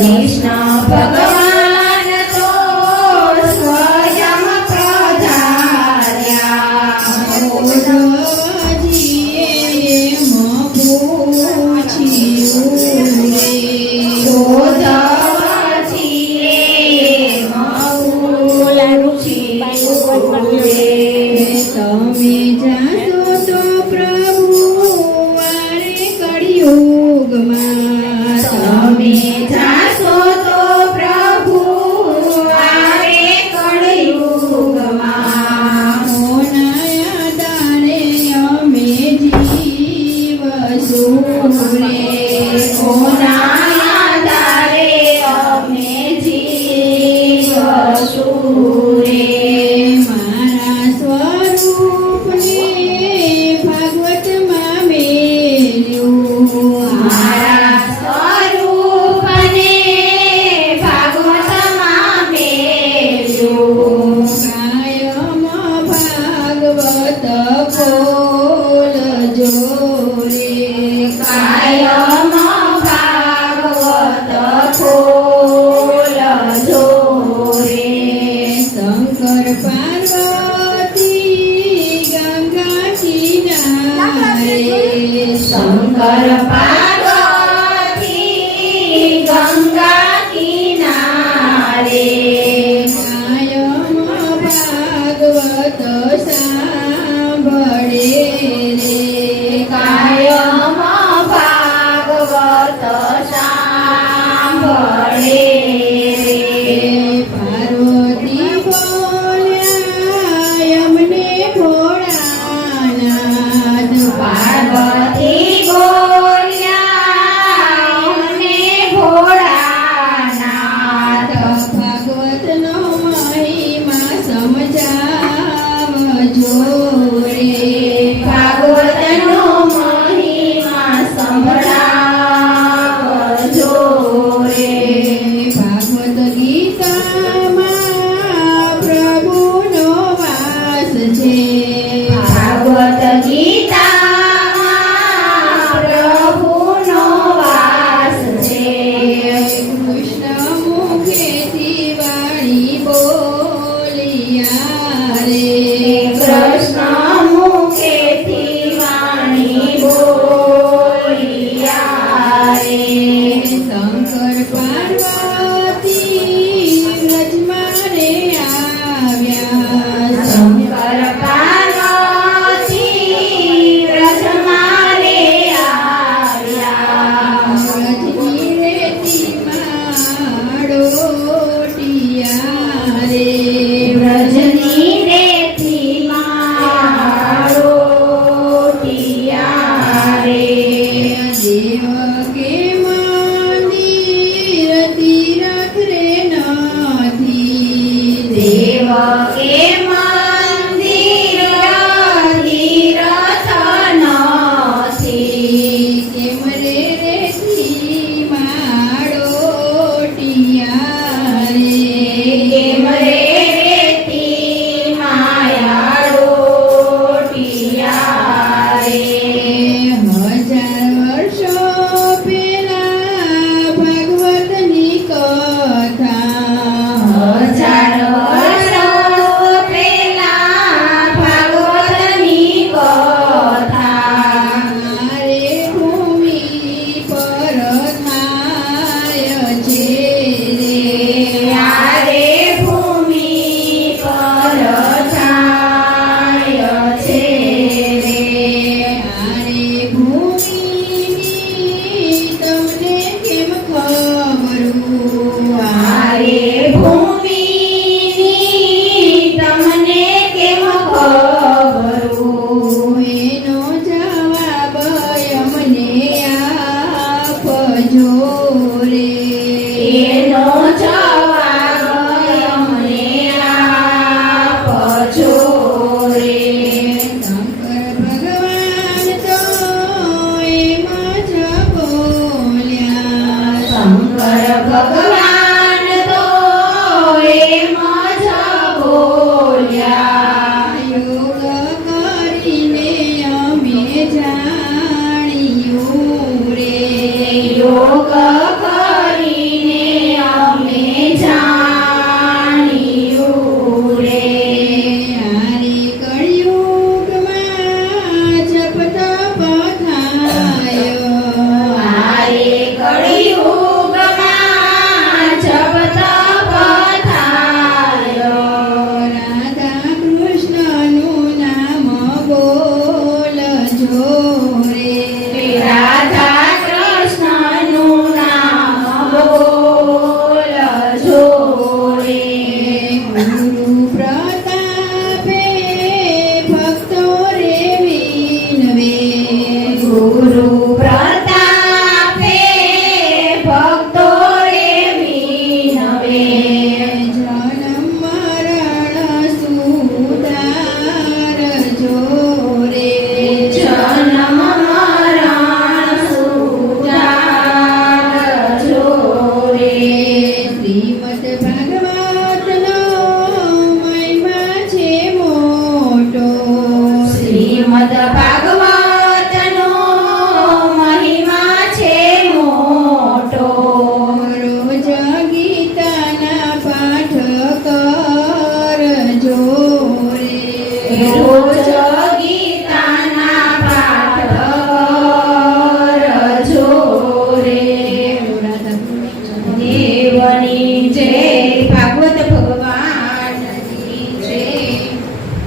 કૃષ્ણ ભગવાન તો સ્વયં પધાર્યા ઉદ્ધવજીએ પૂછ્યું રે ઉદ્ધવજીએ પૂછ્યું રે તમે જાશો તો પ્રભુ વારે કળિયુગમાં તમે જાશો તો પ્રભુ આરે કળિયુગમાં મોનાયા દાણે અમે જીવશું રે કોના દારે અમે જીવશું રે મારા સ્વરૂપને ભાગવતમાં મેલ્યું મારા સ્વરૂપને ભાગવતમાં મેલ્યું કાયમ ભાગવત બોલજો રે કાયમ ભાગવત ખોલજો રે શંકર પાર્વતી ગંગા કિનારે શંકર પાર્વતી ગંગા કિનારે કાયમ ભાગવત સાંભળે રે કાયમ ભાગવત સાંભળે રે પાર્વતી બોલ્યા અમને ભોળાનાથ પાર્વતી બોલ્યા અમને ભોળા જોરે રાધા કૃષ્ણનું નામ બોલજો રે ગુરુ પ્રતાપે ભક્તો રે વિનવે ગુરુ